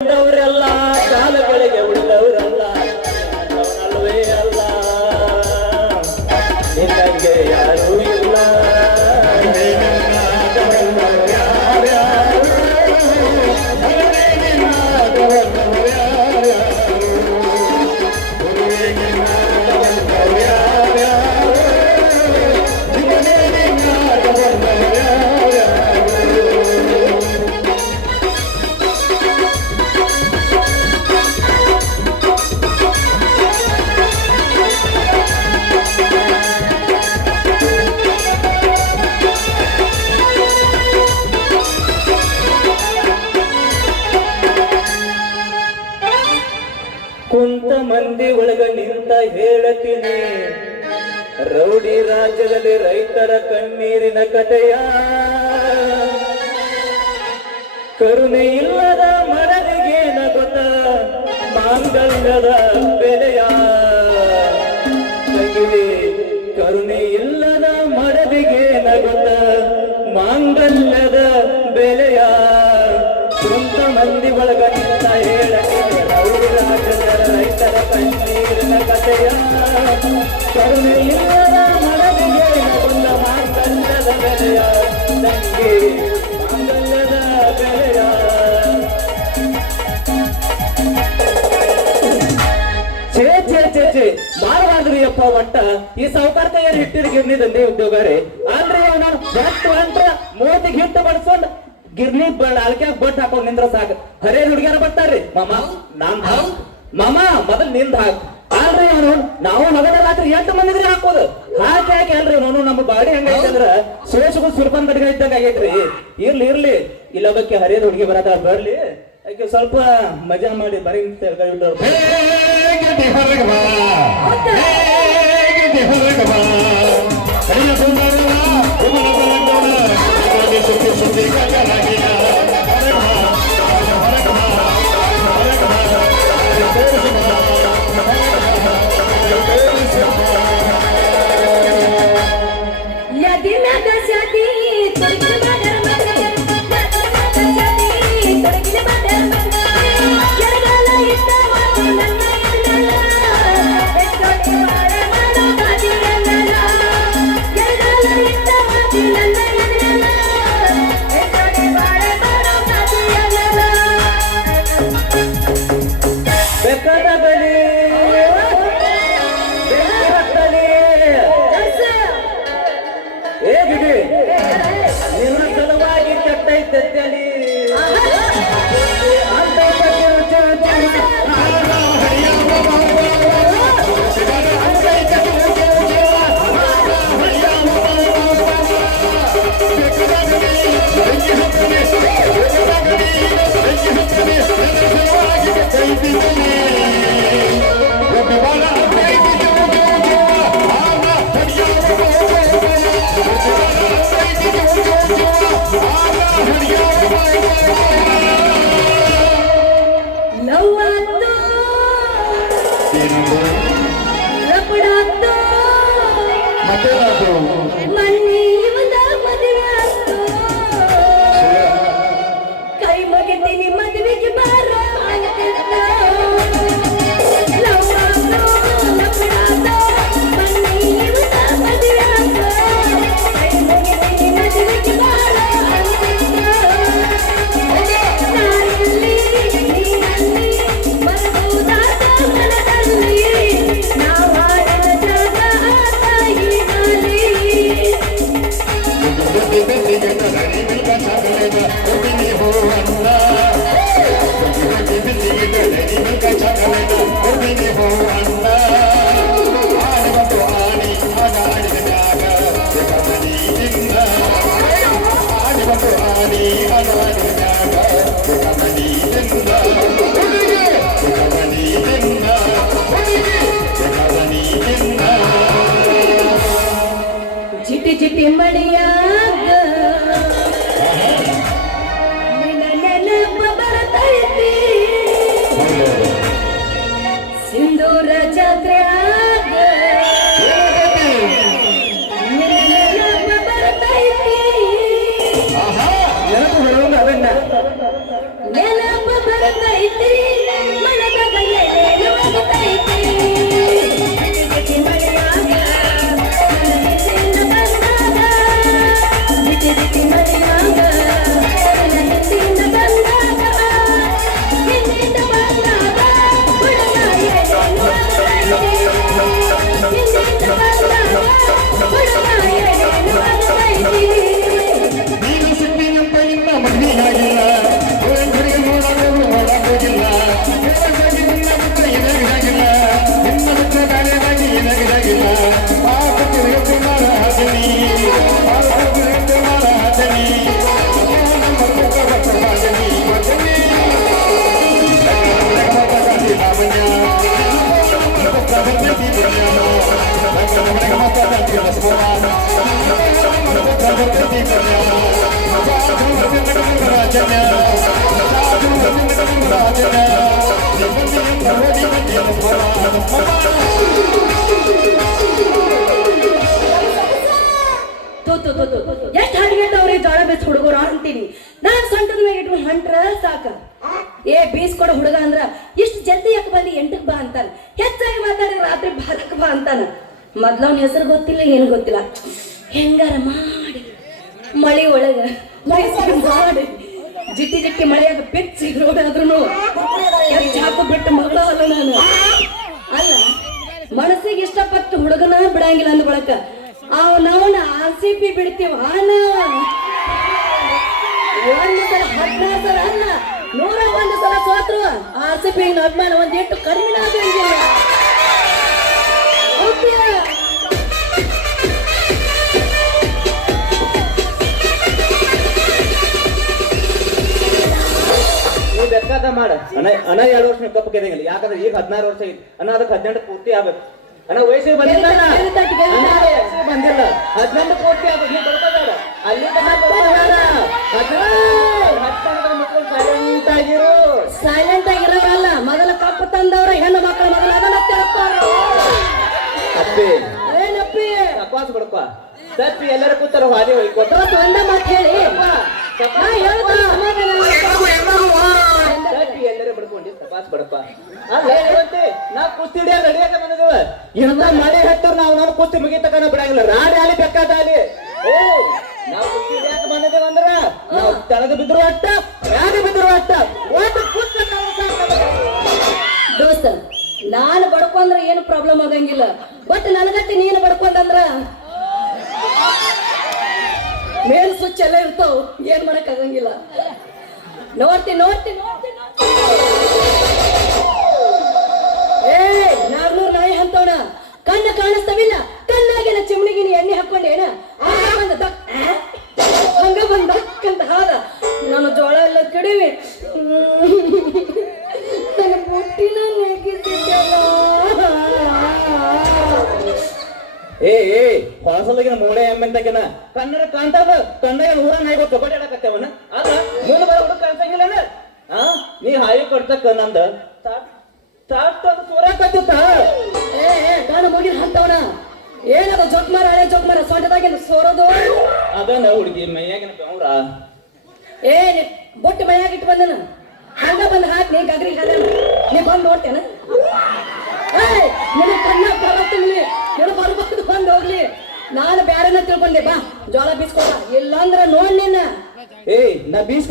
ಉಳ್ಳವರೆಲ್ಲ ಕಾಲಗಳಿಗೆ ನಿಂತ ಹೇಳತೀನಿ. ರೌಡಿ ರಾಜ್ಯದಲ್ಲಿ ರೈತರ ಕಣ್ಣೀರಿನ ಕಥೆಯ ಕರುಣೆ ಇಲ್ಲದ ಮನದಿಗೆ ನಗುತ್ತ ಮಾಂಗಲ್ಯದ ಬೆಲೆಯ. ಕರುಣೆ ಇಲ್ಲದ ಮಡದಿಗೆ ನಗುತ್ತ ಮಾಂಗಲ್ಯದ ಬೆಲೆಯ. ಸ್ವಂತ ಮಂದಿ ಒಳಗ ನಿಂತ ಹೇಳಕ್ಕೆ ರೌಡಿ ರಾಜ್ಯದ ರೈತರ ಕಣ್ಣೀರಿನ ಕಥೆಯ ಕರುಣೆ ಇಲ್ಲದ ಬಂದ ಮಾಂಗಲ್ಯದ ಬೆಲೆಯ ತಂಗಿ ಮಾಂಗಲ್ಯದ ಬೆಲೆಯ ಅಪ್ಪ ಒಟ್ಟ ಈ ಸಾವುಕಾರ ಕೈಯಲ್ಲಿ ಹಿಟ್ಟಿರಿ ಗಿರ್ನಿ ದಂಧೆ ಉದ್ಯೋಗ ರೀ ಅಲ್ರಿ ನಾನು ಒಟ್ಟು ಅಂತ ಮೂವತ್ತಿಗೆ ಹಿಟ್ಟು ಬಡ್ಸ್ಕೊಂಡ್ ಗಿರ್ನಿ ನಾಲ್ಕ್ಯಾಗ ಬಟ್ ಹಾಕೊಂಡ್ ನಿಂದ್ರ ಸಾಕು. ಹರೇ ಹುಡುಗಿಯರ ಬರ್ತಾರ್ರಿ. ಮಾಮ ನಾನ್ ಮಾಮ ಮೊದಲ್ನಿಂದ ಹಾಕ್. ಅಲ್ರಿ ಅವನು? ನಾವು ನಗದ ರಾತ್ರಿ ಎಂಟು ಮಂದಿಗ್ರಿ ಹಾಕೋದು ಹಾಕಿ ಹಾಕಿ ಅಲ್ರಿ ಅವನು. ನಮ್ಮ ಬಾಡಿ ಹಂಗೈತೆ ಅಂದ್ರ ಸೋಸು ಸುರ್ಪನ್ ಗಡಿಗೆ ಇದ್ದಂಗ ಆಗೈತ್ರಿ. ಇರ್ಲಿ ಇರ್ಲಿ. ಇಲ್ಲೊಬ್ಬಕ್ಕೆ ಹರಿಯದ ಹುಡುಗಿ ಬರತ್ತ ಬರ್ಲಿ. ಆಕೆ ಸ್ವಲ್ಪ ಮಜಾ ಮಾಡಿ ಬರೀ ಬಿಟ್ಟವ್ರು ಯಾದಿ Hurry up, hurry up, hurry up. Kalender. ಎಷ್ಟು ಹಂಡ್ಗೆಟ್ಟವ್ರಿ ಜೋಳ ಬೇಸ್ ಹುಡುಗರು ಅಂತೀನಿ. ನಾನ್ ಸೊಂಟದ ಮೇಲೆ ಇಟ್ಕೊಂಡು ಹಂಟ್ರ, ಸಾಕ. ಏ, ಬೀಸ್ಕೊಡ ಹುಡುಗ ಅಂದ್ರ, ಇಷ್ಟು ಜಲ್ದಿ ಯಾಕೆ ಬಂದಿ? ಎಂಟಕ್ ಬಾ ಅಂತಾನ. ಹೆಚ್ಚಾಗಿ ಮಾತಾಡಿದ್ರೆ ರಾತ್ರಿ ಬಾರಕ್ ಬಾ ಅಂತಾನ. ಮೊದ್ಲವ್ನ ಹೆಸರು ಗೊತ್ತಿಲ್ಲ, ಏನು ಗೊತ್ತಿಲ್ಲ. ಹೆಂಗಾರ ಮಾಡಿ? ಮಳಿ ಒಳಗ ಮಾಡಿ. ಜಿಟ್ಟಿ ಜಿಟ್ಟಿ ಮಳೆಯಾಗ ಪೆಚ್ಚಿ ರೋಡ್ ಆದ್ರೂ ಚಾಕು ಬಿಟ್ಟು ಮಗಳ ಅಲ್ಲ ನಾನು. ಅಲ್ಲ, ಮನಸ್ಸಿಗೆ ಇಷ್ಟಪಟ್ಟು ಹುಡುಗನ ಬಿಡಂಗಿಲ್ಲ ಅಂದ ಬಳಕ. ಅವನವನ ಆರ್ ಪಿ ಬಿಡ್ತೀವ ಒಂದು ಸಲ ಹದಿನಾರು ಸಲ ಅಲ್ಲ, ನೂರ ಒಂದು ಸಲ ಸೋತ್ರು ಆರ್ ಸಿ ಪಿ ಅಭಿಮಾನ, ಒಂದ್ ಎಷ್ಟು ಕಡಿಮೆ ಆಗಂಗಿಲ್ಲ ಬೇಕಾದ ಮಾಡ. ಅಣ್ಣ ಅಣ್ಣ ಎರಡು ವರ್ಷ ನೀವು ಕಪ್ಪು ಕೆದಂಗಿಲ್ಲ ಯಾಕಂದ್ರೆ ಈಗ ಹದಿನಾರು ವರ್ಷ ಐತಿ ಅಣ್ಣ ಅದಕ್ಕೆ ಹದಿನೆಂಟು ಪೂರ್ತಿ ಆಗ್ಬೇಕು. ಅಣ್ಣ ವಯಸ್ಸಿಗೆ ಬಂದಿಲ್ಲ ಬಂದಿಲ್ಲ. ಹದಿನೆಂಟು ಪೂರ್ತಿ ಆಗ್ಬೇಕು. ನೀ ಬಡ್ಕೋಬೇಡ ಅಲ್ಲಿ ಸೈಲೆಂಟ್ ಆಗಿರು. ಸೈಲೆಂಟ್ ಆಗಿರೋರಲ್ಲ. ಮೊದಲ ಕಪ್ಪು ತಂದವ್ರ ಹೆಣ್ಣು ಮಕ್ಕಳು ಮೊದಲ ಅದನ್ನ ತಿಳ್ಕೊಳ ಅಪ್ಪಿ. ಏನಪ್ಪಿ? ತಪಾಸ್ ಬಿಡಪ್ಪ ತಪ್ಪಿ ಎಲ್ಲರೂ ಕೂತಾರ ವಾದಿ ಹೋಗಿ ಕೊಟ್ಟು ಒಂದ ಮಾತು ಹೇಳಿ ನಾ ಹೇಳ್ತೀನಿ ಸಮಾಧಾನ. ಎಲ್ಲರೂ ತಪಾಸ್ ಬಡಪ್ಪ. ನಾ ಕುಸ್ತಿ ಹಿಡಿಯ ನಡಿಯಾಕ ಬಂದಿದ್ವ. ಇಂತ ಮಳೆ ಹತ್ತಿರ ನಾವು ನಾನು ಕುಸ್ತಿ ಮುಗಿತಕನ ಬಿಡಂಗಿಲ್ಲ. ರಾಡಿ ಆಲಿ ಬೇಕಾದ ಆಲಿ ಏ, ನಾವು ಕುಸ್ತಿ ಹಿಡಿಯಕ ಬಂದಿದ್ದೇವ ಅಂದ್ರ ನಾವು ತೆಳಗ ಬಿದ್ರು ಅಟ್ಟ ರಾಡಿ ಬಿದ್ರು ಅಟ್ಟ. ಒಂದು ಕುಸ್ತಿ. ದೋಸ್ತ, ನಾನು ಬಡ್ಕೊಂಡ್ರೆ ಏನು ಪ್ರಾಬ್ಲಮ್ ಆಗಂಗಿಲ್ಲ. ಬಟ್ ನನಗತ್ತೆ ನೀನು ಬಡ್ಕೊಂಡಂದ್ರ ಮೇಲ್ ಸ್ವಿಚ್ ಎಲ್ಲ ಇರ್ತಾವ, ಏನ್ ಮಾಡಕ್ ಆಗಂಗಿಲ್ಲ. ನೋಡ್ತಿ ನೋಡ್ತಿ ನೋಡ್ತೀನಿ ಏ ನಾರ್ನೂರ್ ನಾಯಿ ಅಂತವನ ಕಣ್ಣು ಕಾಣಿಸ್ತವಿಲ್ಲ. ಕಣ್ಣಾಗಿನ ಚಿಮಣಿಗಿನ ಎಣ್ಣೆ ಹಾಕೊಂಡೇನ ಹಂಗ ಬಂದ ಹಂಗ ಬಂದ ಅಂತ ಹಾದ. ನಾನು ಜೋಳ ಎಲ್ಲ ಕಡಿಮೆ ನನ್ನ ಮುಟ್ಟಿನ ಏ ಏ ಹೊಸಲಗಿನ ಮೂಳೆ ಎಮ್ಮೆಂತಕಿನ ಕನ್ನಡ ಕಾಣ್ತದ ಕಣ್ಣಾಗ ಊರ ನಾಯಿ ಗೊತ್ತು.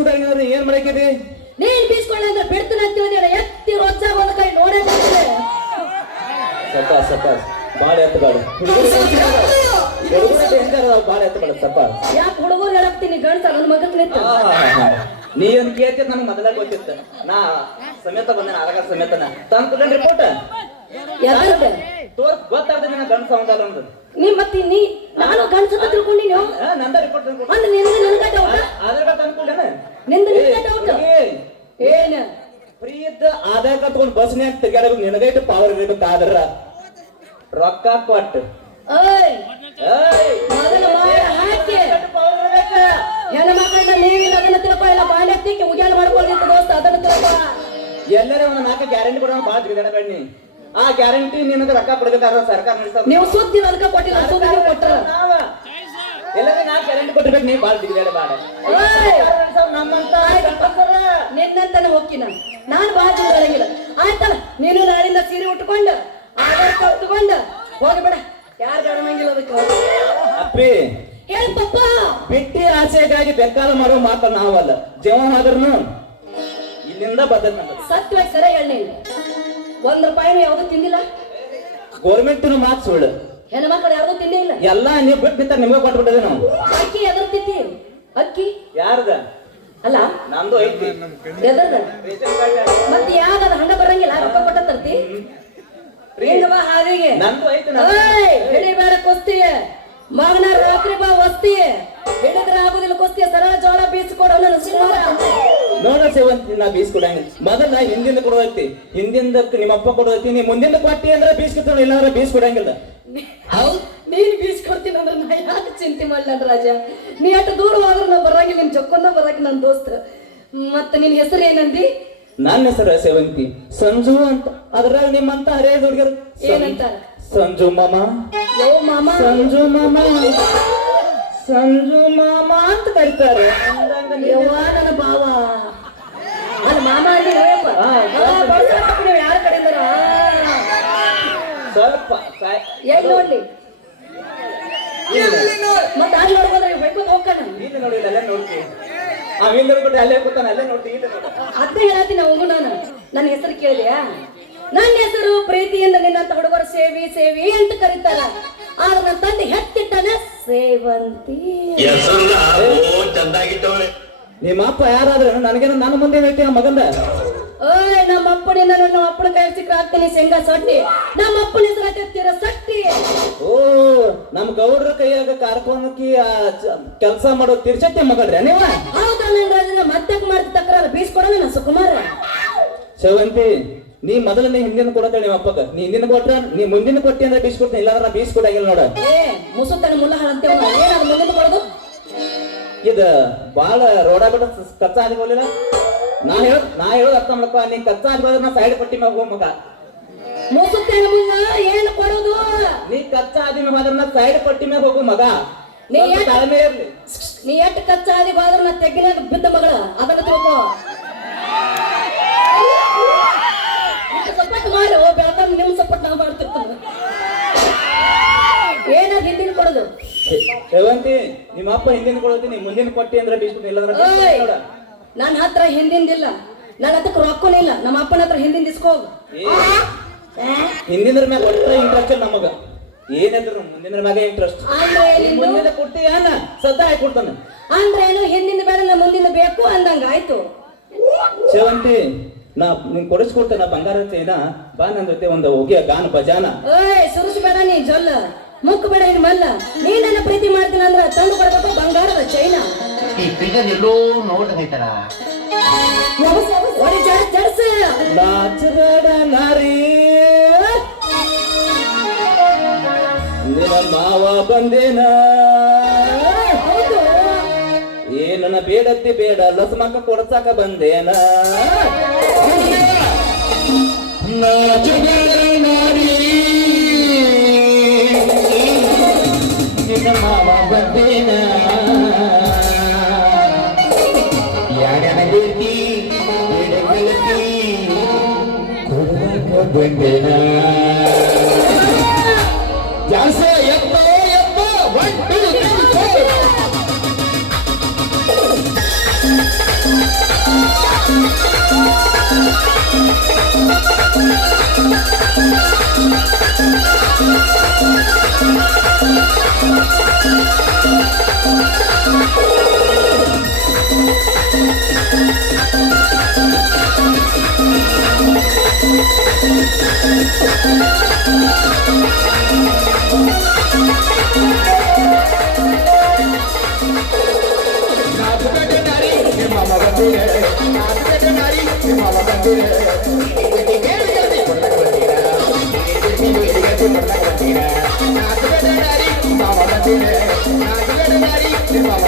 ಬೀಸ್ಬಿಟ್ಟಾಗ ಏನ್ ಮಾಡಕಿದಿ ನೀನ್ ಬೀಸ್ಕೊಳ್ಳ ಅಂದ್ರೆ ಬಿಡ್ತೀನಿ ಅಂತ ಹೇಳಿದ್ರೆ ಎತ್ತಿ ರೊಚ್ಚಾಗ ಒಂದು ಕೈ ನೋಡೇ ಬರ್ತೀನಿ ಸಪ್ಪ ಬಾಳೆ ಬಾಳ ಎತ್ತಬೇಡ. ಬಾಳ ಎತ್ತಬೇಡ ಸಪ್ಪ. ಯಾಕೆ ಹುಡುಗರು ಹೇಳಕ್ತೀನಿ ಗಂಡ್ಸ ನನ್ನ ಮಗನ್ ನಿಂತ? ನೀ ಏನ್ ಕೇಳ್ತಿದ್ ನನ್ ಮೊದಲ ಗೊತ್ತಿತ್ತು. ನಾ ಸಮೇತ ಬಂದೆ ಆರಗಾರ ಸಮೇತನ. ತಂದ್ ರಿಪೋರ್ಟ್ ತೋರ್ಸ್ ತೋರ್ ಗೊತ್ತಾಗ್ತದೆ ನಿನ್ನ ಗಂಡ ಸೌಂಡ್ ಅಲ್ಲ ನೀ ಮತ್ತೆ ನೀ ನಾನು ಗಂಡ್ಸ ಅಂತ ತಿಳ್ಕೊಂಡಿನಿ? ನಂದ ರಿಪೋರ್ಟ್ನಿಂದ ನಿನ್ಗ ಡೌಟ ಆಧಾರ್ ಕಾರ್ಡ್ ತಂದ್ಕೊಡ್ಲೇನ? ನಿಂದ ನಿನ್ಗ ಡೌಟ ಏನ? ಫ್ರೀ ಇದ್ದ ಆಧಾರ್ ಕಾರ್ಡ್ ತಗೊಂಡ್ ಬಸ್ನ್ಯಾಗ ತಿರ್ಗಾಡಬೇಕು ನಿನಗೈಟ್ ಪವರ್ ಇರ್ಬೇಕಾದ್ರ ರೊಕ್ಕ ಕೊಟ್ಟು ಏಯ್. ಮೊದಲ ಮಾಡ ಹಾಕಿ. ಪವರ್ ಇರ್ಬೇಕ? ಹೆಣ್ಣ ಮಕ್ಕಳನ್ನ ನೀವಿಲ್ಲ ಅದನ್ನ ತಿಳ್ಕೊ ಇಲ್ಲ ಬಾಂಡ್ಯಕ್ಕೆ ಉಗ್ಯಾನ ಮಾಡ್ಕೊಂಡಿದ್ದ ದೋಸ್ತ ಅದನ್ನ ತಿಳ್ಕೊ. ಎಲ್ಲರೂ ಒಂದು ನಾಲ್ಕು ಗ್ಯಾರಂಟಿ ಕೊಡೋಣ ಬಾ ತಿರುಗಾಡಬೇಡ ಆ ಗ್ಯಾರಂಟಿ ನಿನಗೆ ರೊಕ್ಕ ಕೊಡ್ಬೇಕಾದ್ರೆ ಸರ್ಕಾರ ನಡೆಸ್ತದ ನೀವು ಸುದ್ದಿ ಅದಕ್ಕ ಕೊಟ್ಟಿಲ್ಲ ಸುದ್ದಿ ನೀವು ಕೊಟ್ಟರ ನಾವ. ಎಲ್ಲರೂ ನಾಲ್ಕು ಗ್ಯಾರಂಟಿ ಕೊಟ್ಟಿರ್ಬೇಕು ನೀವು ಭಾಳ ತಿರುಗಾಡಬೇಡ ಓಯ್! ನಮ್ಮಂತ ನಿನ್ನಂತಾನೆ ಹೋಗಿ ನಾನು. ನಾನು ಬಾಜು ಬರಂಗಿಲ್ಲ ಆಯ್ತಲ್ಲ ನೀನು ನಾಳಿಂದ ಸೀರೆ ಉಟ್ಕೊಂಡು ಆಧಾರ್ ಕಾರ್ಡ್ ತಗೊಂಡು ಹೋಗ್ಬೇಡ ಯಾರು ಗಡಮಂಗಿಲ್ಲ ಅದಕ್ಕೆ ಅಪ್ಪಿ. ಹೇಳಿ ಪಪ್ಪ. ಬಿಟ್ಟಿ ಆಸೆಗಾಗಿ ಬೆಕ್ಕಾಲ ಮಾಡೋ ಮಾತ ನಾವಲ್ಲ. ಜೀವನ ಆದ್ರೂ ಇಲ್ಲಿಂದ ಬದಲ್ ಸತ್ಯವಾಗಿ ಸರಿ ಹೇಳಿ ಒಂದ್ ರೂಪಾಯಿನೂ ಯಾವ್ದು ತಿಂದಿಲ್ಲ. ಗೌರ್ಮೆಂಟ್ ಮಾತು ಸುಳ್ಳು. ಹೆಣ್ಣು ಮಕ್ಕಳು ಯಾವ್ದು ತಿಂದೇ ಎಲ್ಲ ಎಲ್ಲಾ ನೀವು ಬಿಟ್ಟು ಬಿತ್ತ ನಿಮ್ಗೆ ಕೊಟ್ಬಿಟ್ಟಿದೆ ನಾವು. ಅಕ್ಕಿ ಎದರ್ತಿತ್ತಿ ಅಕ್ಕಿ? ಯಾರ್ದ? ಅಲ್ಲ? ನಮ್ದು ಐತಿ. ಎದರ್ದ? ಮತ್ತೆ ಯಾವ್ದು? ಅದು ಹಣ್ಣ ಬರಂಗಿಲ್ಲ. ರೊಕ್ಕ ಕೊಟ್ಟ ತರ್ತಿ? ರೇಣುವ ಹಾದಿಗೆ ನಂದು ಐತಿ ಹೇಳಿ ಬೇಡ ಕೊಸ್ತಿಯ ಮಗನ ರಾತ್ರಿ ಬಾ ವಸ್ತಿ ಹೇಳಿದ್ರೆ ಆಗುದಿಲ್ಲ ಕೊಸ್ತಿಯ ಸರಳ ಜೋಳ ಬೀಸಿಕೊಡೋಣ ಸುಮಾರು. ನೋಡ ಸೇವಂತಿ ನಾ ಬೀಸ್ ಕೊಡಂಗ ಮೊದಲ ಹಿಂದಿಂದ ಕೊಡೋದೈತಿ. ಹಿಂದಿಂದ ನಿಮ್ಮ ಅಪ್ಪ ಕೊಡೋದೈತಿ. ನೀ ಮುಂದಿಂದ ಕೊಟ್ಟಿ ಅಂದ್ರೆ ಬೀಸ್ ಕೊಡ್ತಾನೆ ಬೀಸ್ಕೊಡಂಗಿಲ್ಲ. ಅಂದ್ರೆ ಬೀಸ್ ಕೊಡಂಗಿಲ್ಲ ಹೌದ್? ನೀನ್ ಬೀಸ್ಕೊಡ್ತೀನಿ ಅಂದ್ರೆ ನಾ ಯಾಕೆ ಚಿಂತೆ ಮಾಡ್ಲನ್ ರಾಜ? ನೀ ಅಟ ದೂರ ಹೋದ್ರೆ ನಾ ಬರಾಗಿ ನಿನ್ ಜೊಕ್ಕೊಂದ ಬರಕ್ಕೆ ನನ್ನ ದೋಸ್ತ. ಮತ್ತೆ ನಿನ್ ಹೆಸರು ಏನಂದಿ? ನನ್ನ ಹೆಸರು ಸೇವಂತಿ. ಸಂಜು ಅಂತ. ಅದ್ರಾಗ ನಿಮ್ಮಂತ ಹರಿಯಾದ ಹುಡುಗರು. ಏನಂತಾರ? ಸಂಜು ಮಾಮ. ಯೋ ಮಾಮ. ಸಂಜು ಮಾಮ. ಸಂಜು ಮಾಮ ಅಂತ ಕರೀತಾರೆ. ನನ್ನ ಬಾವ ಮಾಮ ಅಂದಿ ನೋಯಪ್ಪ ಹಾ, ನೀವು ಯಾರ ಕಡೆಯಿಂದಾರ ಸ್ವಲ್ಪ ಎಲ್ಲಿ ನೋಡ್ಲಿ? ಮತ್ತೆ ಅಲ್ಲಿ ನೋಡ್ಬೋದ್ರೆ ಬೈಕೋತ ಹೋಗ್ತಾನ ಇಲ್ಲಿ ನೋಡಿ ಅಲ್ಲೇ ನೋಡ್ತಿ ಆ ಹಿಂದೆ ನೋಡ್ಬಿಟ್ಟು ಅಲ್ಲೇ ಕೂತಾನೆ ಅಲ್ಲೇ ನೋಡ್ತಿ ಇಲ್ಲಿ ನೋಡು. ಅದೇ ಹೇಳತ್ತೀನಿ ಅವಂಗು ನಾನು. ನನ್ನ ಹೆಸರು ಕೇಳಿದ್ಯಾ ನನ್ನ ಹೆಸರು ಪ್ರೀತಿಯಿಂದ ನಿನ್ನಂತ ಹುಡುಗರು ಸೇವಿ ಸೇವಿ ಅಂತ ಕರೀತಾರ. ಆದ್ರೆ ನನ್ನ ತಂದೆ ಹೆತ್ತಿಟ್ಟಾನ ಸೇವಂತಿ. ಚಂದಾಗಿಟ್ಟವಳೆ ನಿಮ್ಮ ಅಪ್ಪ ಯಾರಾದ್ರೆ ನನಗೇನ ನನ್ನ ಮುಂದೆ ಹೇಳ್ತೀನಿ ಮಗಂದ? ಓಯ್ ನಮ್ಮ ಅಪ್ಪನಿಂದ ನಮ್ಮ ಅಪ್ಪನ ಕೈ ಸಿಕ್ಕ ಹಾಕ್ತೀನಿ ಶೇಂಗಾ ಸಟ್ಟಿ. ನಮ್ಮ ಅಪ್ಪನ ಹೆಸರು ಹಾಕಿರ್ತೀರ ಸಟ್ಟಿ. ಓ ನಮ್ಮ ಗೌಡ್ರ ಕೈಯಾಗ ಕಾರ್ಕೊಂಡಕಿ ಕೆಲಸ ಮಾಡೋ ತಿರ್ಸತ್ತೆ ಮಗಳ್ರೆ ನೀವ? ಹೌದಾ ನನ್ನ ರಾಜನ ಮತ್ತೆ ಮಾಡ್ತಿ ತಕ್ರಾರ? ಬೀಸ್ಕೊಡಲ್ಲ ನಾ ಸುಕುಮಾರ. ಸೇವಂತಿ ನೀ ಮೊದಲನೇ ಹಿಂದಿನ ಕೊಡತ್ತೇಳಿ ನಿಮ್ಮ ಅಪ್ಪಕ್ಕ ನೀ ಹಿಂದಿನ ಕೊಟ್ರ ನೀ ಮುಂದಿನ ಕೊಟ್ಟಿ ಅಂದ್ರೆ ಬೀಸ್ ಕೊಡ್ತೀನಿ ಇಲ್ಲಾಂದ್ರೆ ನಾ ಬೀಸ್ ಕೊಡಂಗಿಲ್ಲ ನೋಡ. ಏ ಮುಸುತ್ತನ ಮುಲ್ಲ ಹಾಳಂತೇವ ಏನಾದ್ರು ಮುಂದಿನ ಕೊಡೋದು? ಇದ ಬಾಳ ರೋಡ ಬಿಡ ಕಚ್ಚಾ ಆಗಿಲ್ಲ ನಾ ಹೇಳ ನಾ ಹೇಳೋದು ಅರ್ಥ ಮಾಡ್ಕೊ ನೀ ಕಚ್ಚಾ ಆಗಿದ್ರೆ ನಾ ಸೈಡ್ ಪಟ್ಟಿ ಮ್ಯಾಗ ಹೋಗ್ ಮಗ. ಮುಸುತ್ತನ ಮುಲ್ಲ ಏನು ಕೊಡೋದು? ನೀ ಕಚ್ಚಾ ಆದಿ ಮ್ಯಾಗ ಹೋದ್ರ ನಾ ಸೈಡ್ ಪಟ್ಟಿ ಮ್ಯಾಗ ಹೋಗು ಮಗ. ನೀ ತಾಳ್ಮೆ ಇರ್ಲಿ. ನೀ ಎಷ್ಟು ಕಚ್ಚಾದಿ ಬಾದ್ರ ನಾ ತೆಗಿಲಾಗ ಬಿದ್ದ ಮಗಳ? ಅದನ್ನ ತಿಳ್ಕೊ. ಸಪೋರ್ಟ್ ಮಾಡಿ ಬೆಳತನ ನಿಮ್ ಸಪೋರ್ಟ್ ನಾ ಮಾಡ್ತಿರ್ತಾನ. ಏನಾದ್ರು ಹಿಂದಿನ ಕೊಡೋದು? ಸೇವಂತಿ ನಿಮ್ಮ ಅಪ್ಪ ಹಿಂದಿನ ಕೊಡ್ತೀನಿ ಮುಂದಿನ ಕೊಟ್ಟಿ ಅಂದ್ರೆ ಬೀಸ್ ಇಲ್ಲ ಅಂದ್ರೆ ನನ್ನ ಹತ್ರ ಹಿಂದಿಂದಿಲ್ಲ. ನನ್ನ ಹತ್ರಕ್ಕೆ ರೊಕ್ಕನೂ ಇಲ್ಲ. ನಮ್ಮ ಅಪ್ಪನ ಹತ್ರ ಹಿಂದಿನ ಇಸ್ಕೋಗ್. ಏ, ಹಿಂದಿನ ಮ್ಯಾಗ ಒಟ್ಟ ಇಂಟ್ರೆಸ್ಟ್ ನಮಗ. ಏನಿದ್ರು ಮುಂದಿನ ಮ್ಯಾಗ ಇಂಟ್ರೆಸ್ಟ್ ಮುಂದಿನ ಕೊಟ್ಟಿ ಏನ? ಸದ್ದ ಹಾಕಿ ಕೊಡ್ತಾನೆ. ಅಂದ್ರೆ ಏನು? ಹಿಂದಿನ ಬೇಡ ನಾ ಮುಂದಿನ ಬೇಕು ಅಂದಂಗ ಆಯ್ತು. ಸೇವಂತಿ ನಾ ನಿನ್ ಕೊಡಿಸ್ಕೊಡ್ತೇನೆ ಬಂಗಾರ ಚೈನ. ಬಾ ನನ್ ಜೊತೆ ಒಂದು ಹೋಗಿಯ ಗಾನ ಭಜಾನ. ಏ ಸುರಿಸ್ಬೇಡ ಬೇಡ ನೀ ಜೊಲ್ಲ. ಮುಕ್ ಬೇಡ ಇನ್ ಮಲ್ಲ. ನೀ ನನ್ನ ಪ್ರೀತಿ ಮಾಡ್ತೀನಿ ಅಂದ್ರ ತಂದು ಕೊಡ್ಬೇಕು ಬಂಗಾರದ ಚೈನಾ ಈ ಫಿಗರ್ ಎಲ್ಲೋ ನೋಡ್ದೈತಲ್ಲ ಒಡಿ ಜಡ ಜಡ್ಸ ನಾಚಬೇಡ ನಾರಿ. ನಿನ್ನ ಮಾವ ಬಂದೇನ? ಹೌದು. ಏನನ ಬೇಡತ್ತಿ ಬೇಡ ಲಸಮಕ್ಕ ಕೊಡ್ಸಾಕ ಬಂದೇನ? ನಿನ್ನ ಮಾವ ಬಂದೇನ ಯಾರ್ಯಾರ ಹೇಳ್ತಿ ಬೇಡಗಳತಿ ಕೊಡುವಾಗ ಬಂದೇನ?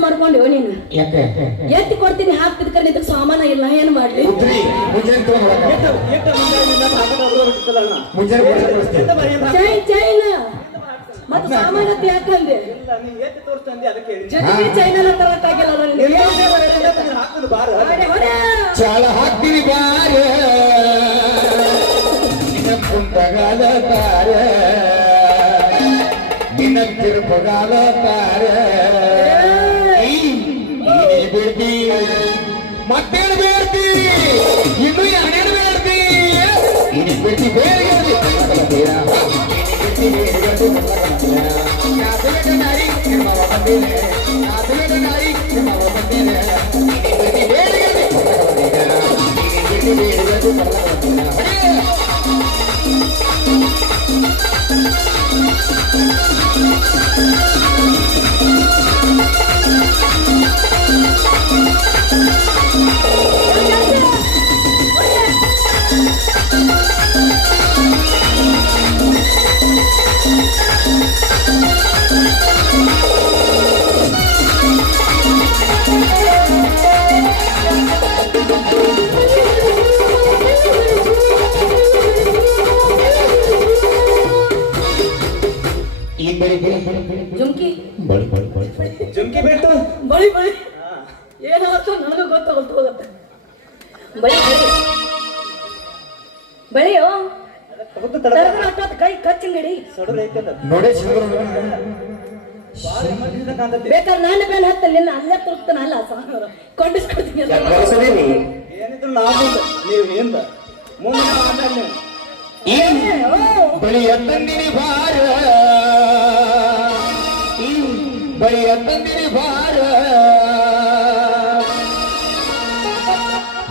ಚೈನಾ ಪಂಡಿನಿ ಬಾರ ಎಂತಾದ್ರು ಮಿಸ್ ಮಾಡ್ಕೊಂಡು ನೀನು. ಯಾಕೆ? ಎತ್ತಿ ಕೊಡ್ತೀನಿ ಹಾಕ್ತಿದ್ ಕರೆ ಸಾಮಾನ ಇಲ್ಲ ಏನ್ ಮಾಡ್ಲಿ? ಚೈ ಚೈನಾ ಮತ್ತ ಸಾಮಾನ ಯಾಕಂದೆ. ಜೊತೆಗೆ ಹಾಕ್ತೀನಿ ಬಾರ. ಕುಂಟಗಾಲ ತಾರ ನಿನ್ನ ತಿರುಪಗಾಲ ತಾರ ಇನಿ ಬಿಡ್ತಿ ಬಳಿಯೋ ಕೈ ಕಚ್ಚಿಂಗಡಿ. ನೋಡಿ ಬಾಳ. ಬೇಕಾದ್ರೆ ನಾನು ಬೇನ್ ಹತ್ತಲ್ಲ ನಿನ್ನ ಅಲ್ಲೇ ತುರುಕ್ತಾನಲ್ಲ ಕೊಂಡಿಸ್ಕೊಡ್ತೀನಿ. ಏನಿದ್ರು ನಾವು ನೀವು ಹಿಂದ ಮುಂದೆ ಬಳಿಯ ತಂದಿನಿ ಬಾರ ಈ ಬಳಿಯ ತಂದಿನಿ ಭಾರ.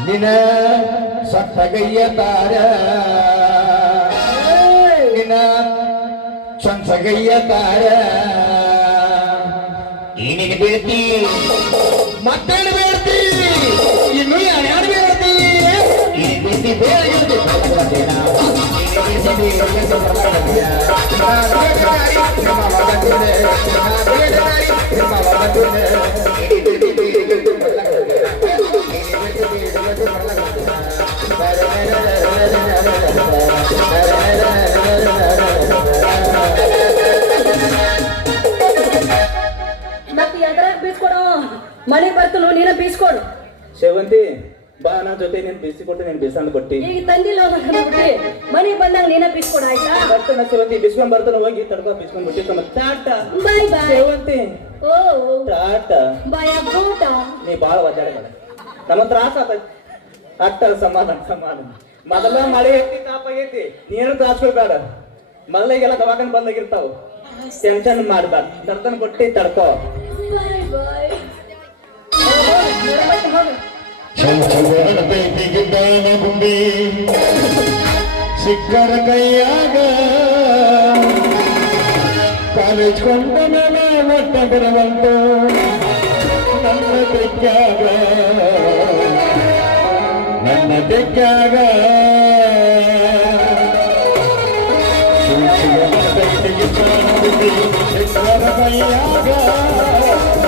ನಿನ ಸತ್ತಗಯ್ಯ ತಾರ ನಿನ ಸಂಸಗಯ್ಯ ತಾರ ಈ ನಿನ್ ಬೇಡ್ತಿ. ಮತ್ತೇನು ಬೇಡ್ತಿ? ಇನ್ನು ಯಾರ್ಯಾರು ಬೇಡ್ತಿ? ಈ ಬೇಡ್ತಿ ಬೇರೆ ಕೊಟ್ಟಿ ಈಗ ತಂದಿಲ್ಲ ಬಿಟ್ಟಿ ಮನೆಗೆ ಬಂದಾಗ ನೀನ ಬಿಸ್ಕೊಡ ಆಯ್ತಾ? ಬರ್ತಾನ ಸೇವಂತಿ ಬಿಸ್ಕೊಂಡ್ ಬರ್ತಾನ ಹೋಗಿ ತಡ್ಕೊ ಬಿಸ್ಕೊಂಡ್ ಬಿಟ್ಟಿರ್ತಾನ ಟಾಟ ಬಾಯ್ ಬಾಯ್. ಸೇವಂತಿ. ಓ ಟಾಟ ಬಾಯ್ ಅಗ್ಗೋಟ ನೀ ಬಾಳ ಒದ್ದಾಡಬೇಡ ನಮ್ಮ ತ್ರಾಸ ಆತೈತಿ ಅಟ್ಟ ಸಮಾಧಾನ ಸಮಾಧಾನ. ಮೊದಲ ಮಳೆ ಐತಿ ತಾಪ ಆಗೈತಿ ನೀನು ತ್ರಾಸ್ಕೊಳ್ಬೇಡ ಮೊದಲಿಗೆಲ್ಲ ದವಾಖಾನೆ ಬಂದಾಗಿರ್ತಾವ. ಟೆನ್ಷನ್ ಮಾಡ್ಬಾರ್ದು ತರ್ತನ ಕೊಟ್ಟಿ ತಡ್ಕೋ. ಬಾಯ್ ಬಾಯ್. ಹೋಗು, ಹೋಗು. ಗುಂಡಿ ಸಿಕ್ಕರ ಕೈಯಾಗ ಕಾಲೇಜ್ ಕೊಂಡ ಮೇಲೆ ಒಟ್ಟ ಬರವಂತು ನನ್ನ ತೆಗ್ಯಾಗ ನನ್ನ ತೆಗ್ಯಾಗ ಸಿಕ್ಕರ ಕೈಯಾಗ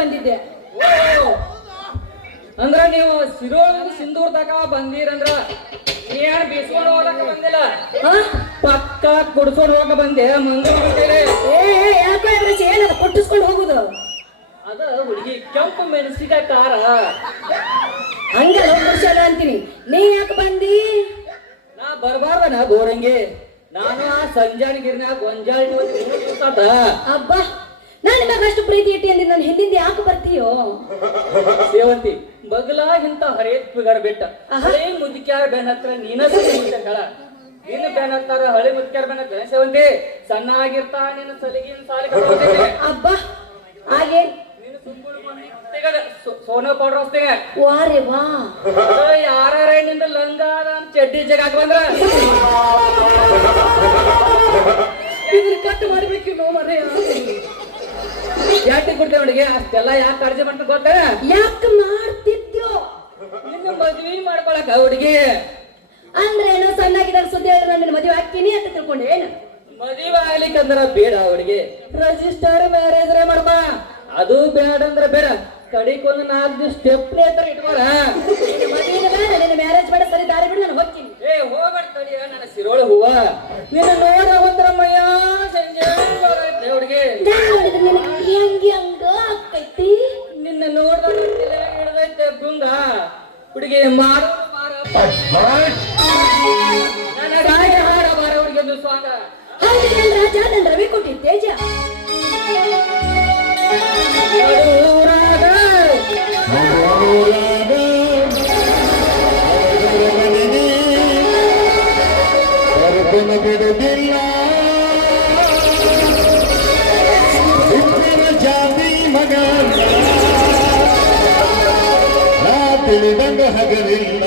ಬಂದಿದ್ದೆ. ಅಂದ್ರ ನೀವು ಸಿರೋಳು ಸಿಂಧೂರ್ ತಕ ಬಂದಿರಂದ್ರ ನೀನ್ ಬೀಸ್ಕೊಂಡು ಹೋಗಕ್ ಬಂದಿಲ್ಲ? ಪಕ್ಕ ಕುಡ್ಸ್ಕೊಂಡು ಹೋಗಕ್ ಬಂದೆ ಮಂಗಳ ಕೈಲಿ ಏ ಏ, ಯಾಕೋ ಇವ್ರ ಏನದ ಕೊಟ್ಟಿಸ್ಕೊಂಡು ಹೋಗುದು? ಅದ ಹುಡುಗಿ ಕೆಂಪು ಮೆಣಸಿಕಾಯಿ ಕಾರ ಹಂಗೆಲ್ಲ ಕುಡ್ಸೋಣ ಅಂತೀನಿ. ನೀ ಯಾಕೆ ಬಂದಿ? ನಾ ಬರಬಾರ್ದನ ಗೋರಂಗಿ. ನಾನು ಆ ಸಂಜಾನ್ ಗಿರ್ನ್ಯಾಗ ಗೊಂಜಾಳ. ಅಬ್ಬ! ನಾನು ನಿಮಗೆ ಅಷ್ಟು ಪ್ರೀತಿ ಇಟ್ಟಿ ನನ್ನ ನಾನು ಹಿಂದಿಂದ ಯಾಕೆ ಬರ್ತೀಯೋ? ಸೇವಂತಿ ಬಗಲ ಇಂತ ಹರೇತ್ ಫಿಗರ್ ಬಿಟ್ಟ. ಹಳೆ ಮುದುಕ್ಯಾರ ಬೆನ್ ಹತ್ರ ನೀನ ಹೇಳ ನಿನ್ನ ಬೆನ್ ಹತ್ತಾರ ಹಳೆ ಮುದುಕ್ಯಾರ ಬೆನ್ ಹತ್ರ. ಸೇವಂತಿ ಸಣ್ಣಾಗಿರ್ತಾ ನಿನ್ನ ಸಲಿಗಿನ ಸಾಲಿ ಅಬ್ಬ ಹಾಗೆ? ಸೋನಾ ಪೌಡರ್ ವಾರೆ ವಾ ಯಾರ ನಿಂದ ಲಂಗ ಚಡ್ಡಿ ಜಗಾಕ್ ಬಂದ್ರ? ಇದನ್ನ ಕಟ್ ನೋ ಮರೆ ಯಾಕೆ ಕೊಡ್ತೇವೆ ಅವಳಿಗೆ? ಅಷ್ಟೆಲ್ಲ ಯಾಕೆ ಕಾಳಜಿ ಮಾಡ್ತ ಗೊತ್ತ? ಯಾಕೆ ಮಾಡ್ತಿದ್ಯೋ? ನಿನ್ನ ಮದ್ವಿ ಮಾಡ್ಕೊಳಕ ಅವಳಿಗೆ ಅಂದ್ರೆ ಏನೋ ಸಣ್ಣಾಗಿದ್ದಾಗ ಸುದ್ದಿ ಹೇಳಿದ್ರೆ ನನ್ನ ಮದುವೆ ಹಾಕ್ತೀನಿ ಅಂತ ತಿಳ್ಕೊಂಡೆ ಏನು? ಮದುವೆ ಆಗ್ಲಿಕ್ಕಂದ್ರ ಬೇಡ ಅವಳಿಗೆ ರಿಜಿಸ್ಟರ್ ಮ್ಯಾರೇಜ್ ಮಾಡಮ್ಮ ಅದು ಬೇಡ ಅಂದ್ರ ಬೇಡ. ಕಡಿಕೊಂದು ನಾಲ್ಕು ಸ್ಟೆಪ್ ಹತ್ರ ಇಟ್ಕೋರ ಮದುವೆ ಬೇಡ ನಿನ್ನ ಮ್ಯಾರೇಜ್ ಬೇಡ ಸರಿ ದಾರಿ ಬಿಡು ನಾನು ಹೋಗ್ತೀನಿ. ಏ ಹೋಗ್ಬೇಡ ತಡಿಯ ನನ್ನ ಸಿರೋಳ ಹೂವ. ನಿನ್ನ ನೋಡ ಒಂದ್ರಮ್ಮಯ್ಯ ಸಂಜೆ ಹುಡುಗಿ. ಹೆಂಗೆ ಹಂಗ ಆಕೈತಿ ನಿನ್ನ ನೋಡ್ದ ಹಿಡ್ದೈತೆ ಗುಂಗ ಹುಡುಗಿ ಮಾಡೋರು ಮಾರ ನನ್ನ ಗಾಯ ಹಾಡ ಬಾರ ಹುಡುಗಿ ಒಂದು ಸ್ವಾಂಗ. ಹೌದು ನನ್ನ ರಾಜ ನನ್ನ ರವಿ ಕೊಟ್ಟಿದ್ದ ತೇಜ. ನಡುರಾಗ ಕರುಕುನ ಬಿಡುವುದಿಲ್ಲ ಇಬ್ಬರ ಜಾತಿ ಮಗ. ನಾ ತಿಳಿದಂಗ ಹಗಲಿಲ್ಲ.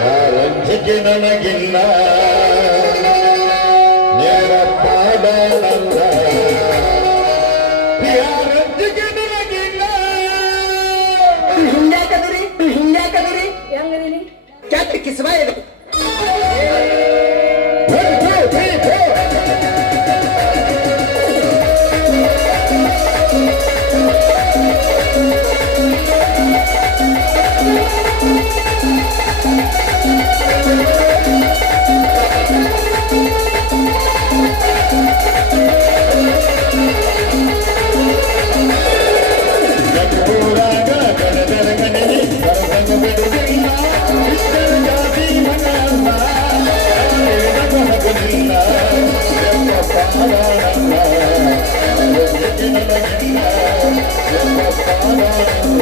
ಯಾರಂಜಿಕೆ ನನಗಿಲ್ಲ. ಕೆಟ್ಟ ಕಿಸ್ಬ ಇದು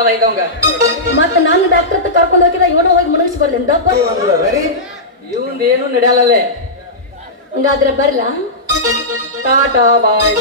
ನೋಡಕ್ ಆಗೋದ ಇದಂಗ ಮತ್ತ ನಾನು ಡಾಕ್ಟರ್ ಹತ್ರ ಕರ್ಕೊಂಡು ಹೋಗಿದ ಇವನ ಹೋಗಿ ಮುಳುಗಿಸಿ ಬರ್ಲಿ ದಪ್ಪ ಇವಂದ್ ಏನು ನಡೆಯಲ್ಲೇ ಹಂಗಾದ್ರೆ ಬರ್ಲಾ? ಟಾಟಾ ಬಾಯ್.